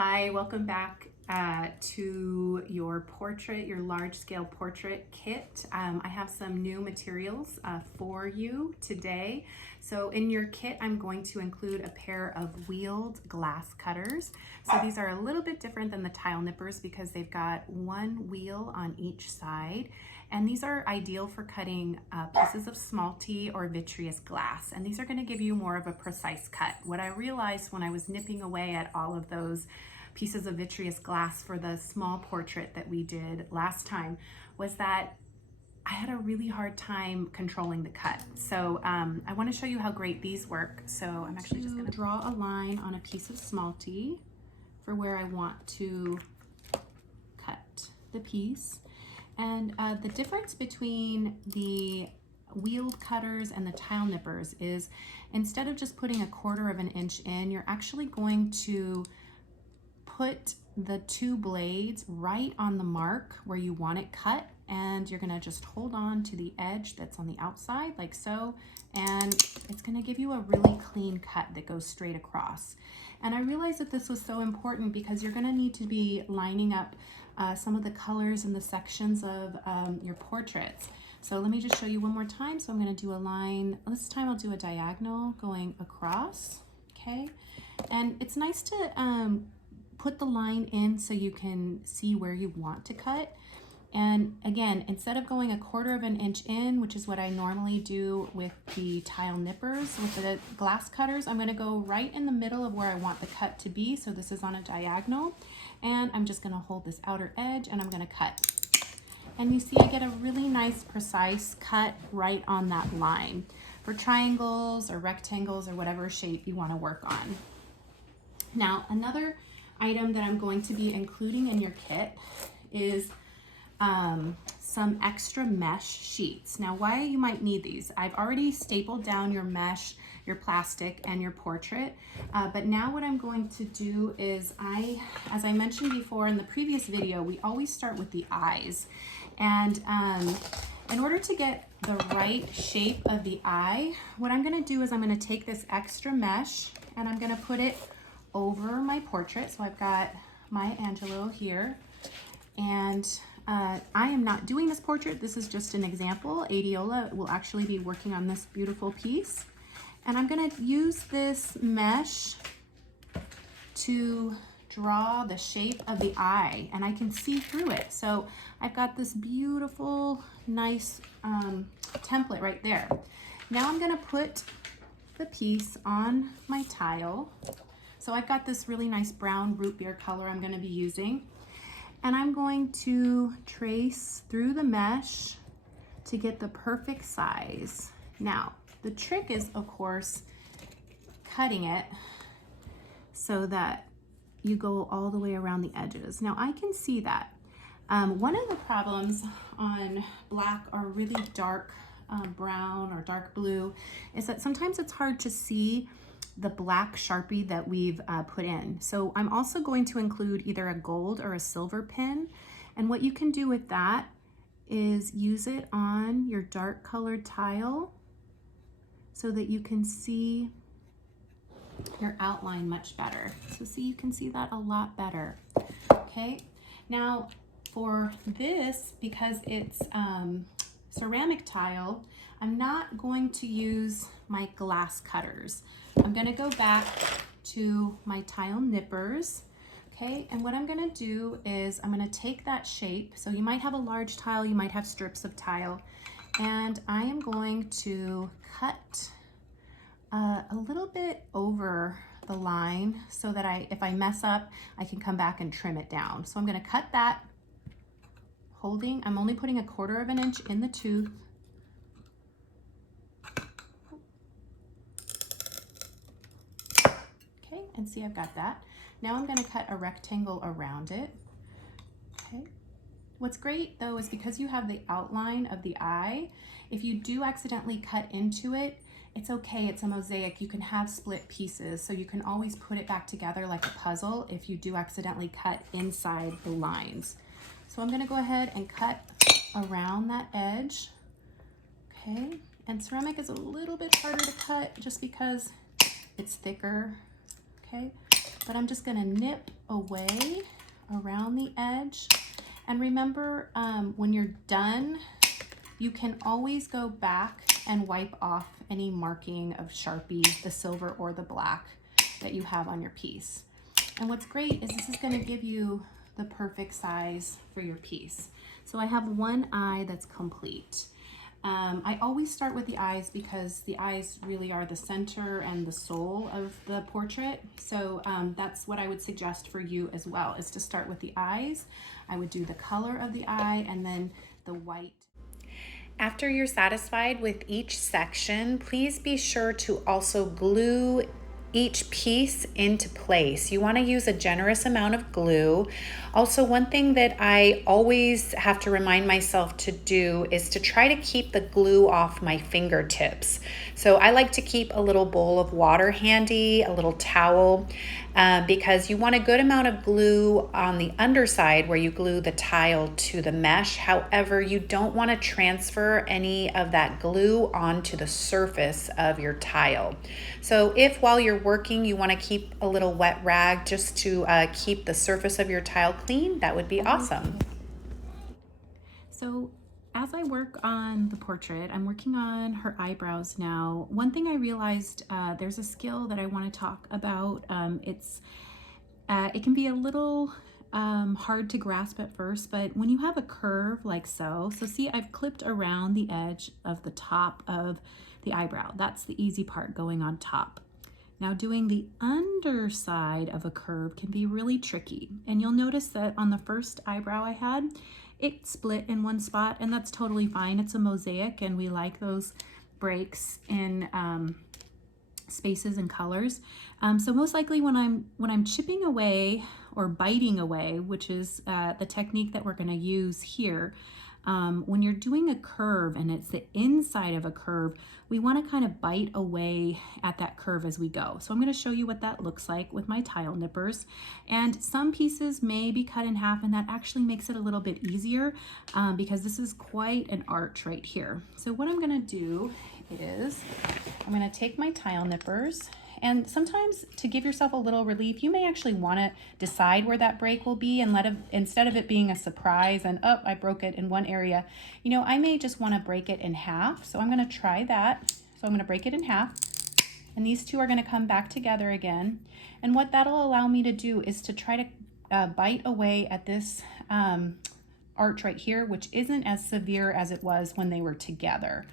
Hi, welcome back to your portrait, your large scale portrait kit. I have some new materials for you today. So in your kit, I'm going to include a pair of wheeled glass cutters. So these are a little bit different than the tile nippers because they've got one wheel on each side. And these are ideal for cutting pieces of smalty or vitreous glass. And these are going to give you more of a precise cut. What I realized when I was nipping away at all of those pieces of vitreous glass for the small portrait that we did last time was that I had a really hard time controlling the cut. So I want to show you how great these work. So I'm actually just going to draw a line on a piece of smalty for where I want to cut the piece. And the difference between the wheeled cutters and the tile nippers is instead of just putting 1/4 of an inch in, you're actually going to put the two blades right on the mark where you want it cut, and you're gonna just hold on to the edge that's on the outside like so, and it's gonna give you a really clean cut that goes straight across. And I realized that this was so important because you're gonna need to be lining up some of the colors and the sections of your portraits. So let me just show you one more time. So I'm going to do a line. This time I'll do a diagonal going across. Okay. And it's nice to put the line in so you can see where you want to cut. And again, instead of going 1/4 of an inch in, which is what I normally do with the tile nippers, with the glass cutters, I'm going to go right in the middle of where I want the cut to be. So this is on a diagonal, and I'm just going to hold this outer edge and I'm going to cut. And you see I get a really nice precise cut right on that line for triangles or rectangles or whatever shape you want to work on. Now, another item that I'm going to be including in your kit is some extra mesh sheets. Now, why you might need these? I've already stapled down your mesh, your plastic, and your portrait, but now what I'm going to do is as I mentioned before in the previous video, we always start with the eyes. And in order to get the right shape of the eye, what I'm gonna do is I'm gonna take this extra mesh and I'm gonna put it over my portrait. So I've got my Angelo here, and I am not doing this portrait. This is just an example. Adiola will actually be working on this beautiful piece. And I'm gonna use this mesh to draw the shape of the eye, and I can see through it. So I've got this beautiful, nice template right there. Now I'm gonna put the piece on my tile. So I've got this really nice brown root beer color I'm gonna be using. And I'm going to trace through the mesh to get the perfect size. Now, the trick is, of course, cutting it so that you go all the way around the edges. Now, I can see that. One of the problems on black or really dark brown or dark blue is that sometimes it's hard to see the black Sharpie that we've put in. So I'm also going to include either a gold or a silver pin. And what you can do with that is use it on your dark colored tile so that you can see your outline much better. So see, you can see that a lot better. Okay, now for this, because it's ceramic tile, I'm not going to use my glass cutters. I'm gonna go back to my tile nippers, okay? And what I'm gonna do is I'm gonna take that shape. So you might have a large tile, you might have strips of tile, and I am going to cut a little bit over the line so that if I mess up, I can come back and trim it down. So I'm gonna cut that, I'm only putting 1/4 of an inch in the tooth. Okay, and see I've got that. Now I'm gonna cut a rectangle around it, okay? What's great though is because you have the outline of the eye, if you do accidentally cut into it, it's okay, it's a mosaic. You can have split pieces, so you can always put it back together like a puzzle if you do accidentally cut inside the lines. So I'm gonna go ahead and cut around that edge, okay? And ceramic is a little bit harder to cut just because it's thicker, okay? But I'm just gonna nip away around the edge. And remember, when you're done, you can always go back and wipe off any marking of Sharpie, the silver or the black that you have on your piece. And what's great is this is going to give you the perfect size for your piece. So I have one eye that's complete. I always start with the eyes because the eyes really are the center and the soul of the portrait. So that's what I would suggest for you as well, is to start with the eyes. I would do the color of the eye and then the white. After you're satisfied with each section, please be sure to also glue each piece into place. You want to use a generous amount of glue. Also, one thing that I always have to remind myself to do is to try to keep the glue off my fingertips. So I like to keep a little bowl of water handy, a little towel, because you want a good amount of glue on the underside where you glue the tile to the mesh. However, you don't want to transfer any of that glue onto the surface of your tile. So if while you're working you want to keep a little wet rag just to keep the surface of your tile clean, that would be awesome. So as I work on the portrait, I'm working on her eyebrows now. One thing I realized, there's a skill that I want to talk about. It can be a little hard to grasp at first, but when you have a curve like so see, I've clipped around the edge of the top of the eyebrow. That's the easy part, going on top. Now doing the underside of a curve can be really tricky. And you'll notice that on the first eyebrow I had, it split in one spot, and that's totally fine. It's a mosaic and we like those breaks in spaces and colors. So most likely when I'm chipping away or biting away, which is the technique that we're going to use here, when you're doing a curve and it's the inside of a curve, we want to kind of bite away at that curve as we go. So I'm going to show you what that looks like with my tile nippers. And some pieces may be cut in half, and that actually makes it a little bit easier because this is quite an arch right here. So what I'm going to do is I'm going to take my tile nippers, and sometimes to give yourself a little relief, you may actually want to decide where that break will be and instead of it being a surprise and, oh, I broke it in one area, you know, I may just want to break it in half. So I'm going to try that. So I'm going to break it in half, and these two are going to come back together again. And what that'll allow me to do is to try to bite away at this arch right here, which isn't as severe as it was when they were together.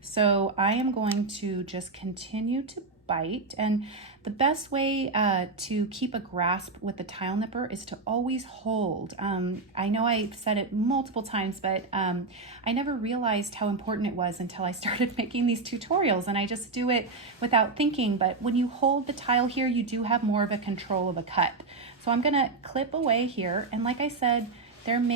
So I am going to just continue to bite, and the best way to keep a grasp with the tile nipper is to always hold. I know I've said it multiple times, but I never realized how important it was until I started making these tutorials, and I just do it without thinking. But when you hold the tile here, you do have more of a control of a cut. So I'm gonna clip away here, and like I said, I'm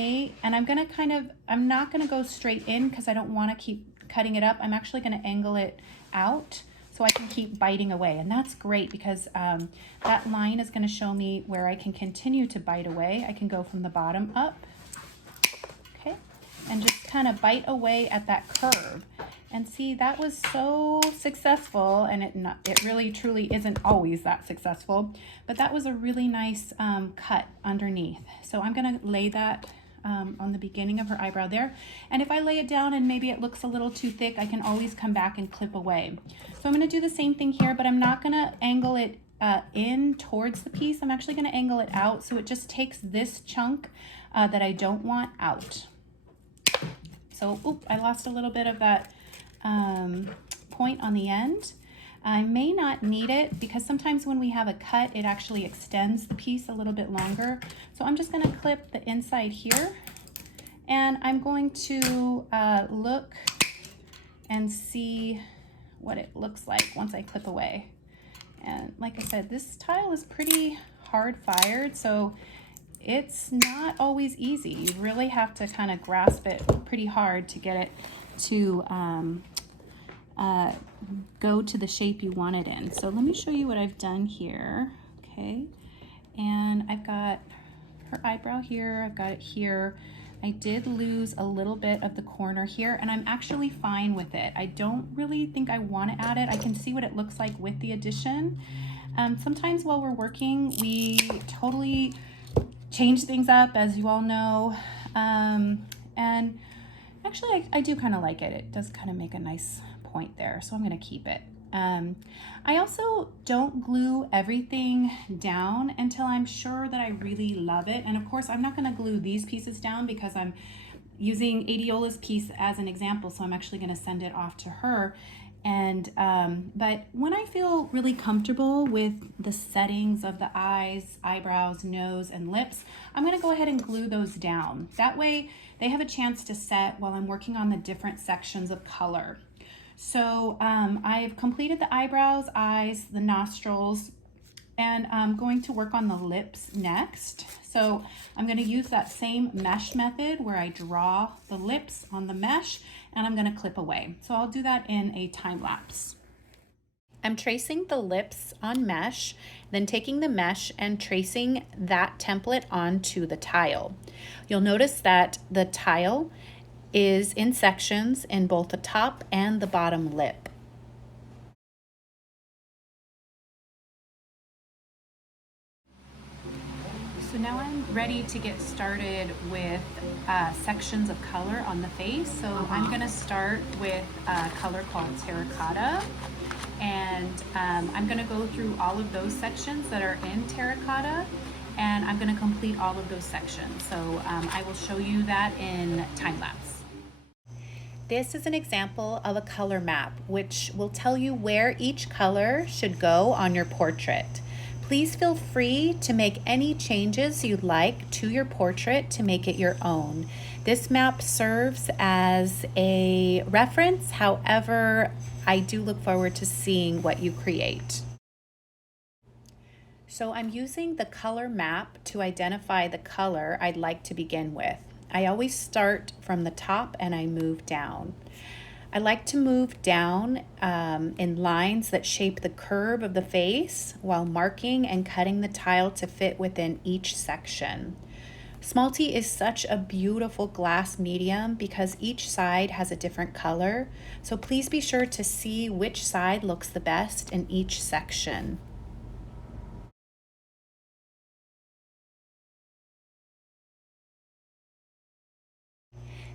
not gonna go straight in because I don't want to keep cutting it up. I'm actually going to angle it out so I can keep biting away, and that's great because that line is going to show me where I can continue to bite away. I can go from the bottom up, okay, and just kind of bite away at that curve. And see, that was so successful, and it really truly isn't always that successful, but that was a really nice cut underneath. So I'm going to lay that on the beginning of her eyebrow there. And if I lay it down and maybe it looks a little too thick, I can always come back and clip away. So I'm going to do the same thing here, but I'm not going to angle it in towards the piece. I'm actually going to angle it out so it just takes this chunk that I don't want out. So, oop, I lost a little bit of that point on the end. I may not need it because sometimes when we have a cut, it actually extends the piece a little bit longer. So I'm just going to clip the inside here, and I'm going to look and see what it looks like once I clip away. And like I said, this tile is pretty hard fired, so it's not always easy. You really have to kind of grasp it pretty hard to get it to go to the shape you want it in. So let me show you what I've done here. Okay, and I've got her eyebrow here, I've got it here. I did lose a little bit of the corner here, and I'm actually fine with it. I don't really think I want to add it. I can see what it looks like with the addition. Sometimes while we're working, we totally change things up, as you all know. And actually, I do kind of like it. It does kind of make a nice point there, so I'm going to keep it. I also don't glue everything down until I'm sure that I really love it. And of course, I'm not going to glue these pieces down because I'm using Adiola's piece as an example, so I'm actually going to send it off to her. And but when I feel really comfortable with the settings of the eyes, eyebrows, nose, and lips, I'm going to go ahead and glue those down. That way they have a chance to set while I'm working on the different sections of color. So I've completed the eyebrows, eyes, the nostrils, and I'm going to work on the lips next. So I'm going to use that same mesh method where I draw the lips on the mesh and I'm going to clip away. So I'll do that in a time lapse. I'm tracing the lips on mesh, then taking the mesh and tracing that template onto the tile. You'll notice that the tile is in sections in both the top and the bottom lip. So now I'm ready to get started with sections of color on the face. So I'm going to start with a color called terracotta. And I'm going to go through all of those sections that are in terracotta. And I'm going to complete all of those sections. So I will show you that in time lapse. This is an example of a color map, which will tell you where each color should go on your portrait. Please feel free to make any changes you'd like to your portrait to make it your own. This map serves as a reference, however, I do look forward to seeing what you create. So I'm using the color map to identify the color I'd like to begin with. I always start from the top and I move down. I like to move down in lines that shape the curve of the face while marking and cutting the tile to fit within each section. Smalty is such a beautiful glass medium because each side has a different color, so please be sure to see which side looks the best in each section.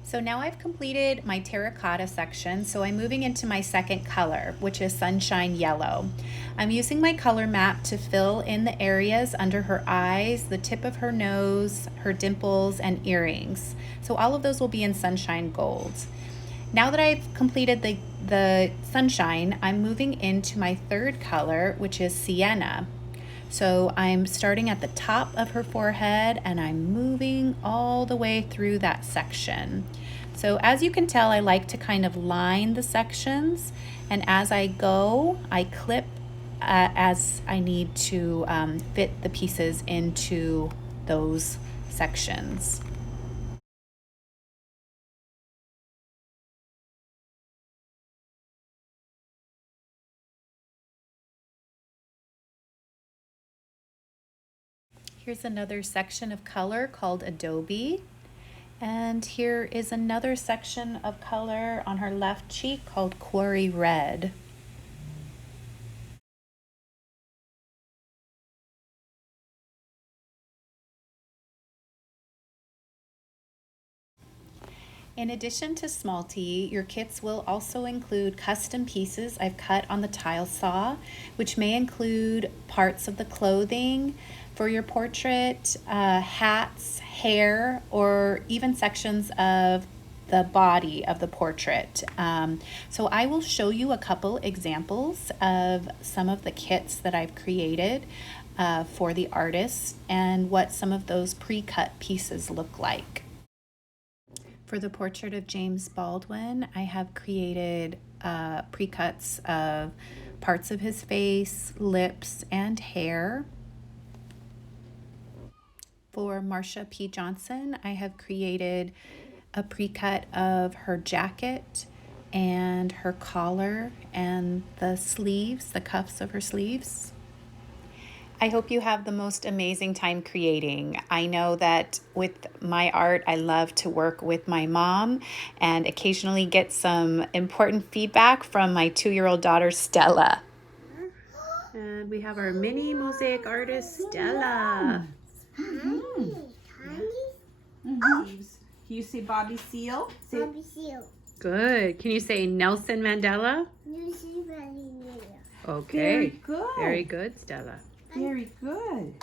So now I've completed my terracotta section, so I'm moving into my second color, which is Sunshine Yellow. I'm using my color map to fill in the areas under her eyes, the tip of her nose, her dimples, and earrings. So all of those will be in Sunshine Gold. Now that I've completed the sunshine, I'm moving into my third color, which is Sienna. So I'm starting at the top of her forehead and I'm moving all the way through that section. So as you can tell, I like to kind of line the sections, and as I go, I clip as I need to fit the pieces into those sections. Here's another section of color called Adobe. And here is another section of color on her left cheek called Quarry Red. In addition to Smalty, your kits will also include custom pieces I've cut on the tile saw, which may include parts of the clothing for your portrait, hats, hair, or even sections of the body of the portrait. So I will show you a couple examples of some of the kits that I've created for the artists and what some of those pre-cut pieces look like. For the portrait of James Baldwin, I have created pre-cuts of parts of his face, lips, and hair. For Marsha P. Johnson, I have created a pre-cut of her jacket and her collar and the sleeves, the cuffs of her sleeves. I hope you have the most amazing time creating. I know that with my art, I love to work with my mom and occasionally get some important feedback from my 2-year-old daughter, Stella. And we have our mini mosaic artist, Stella. Can you say Bobby Seale? Bobby Seale. Good. Can you say Nelson Mandela? Lucy Mandela. Okay. Very good. Very good, Stella. Very good.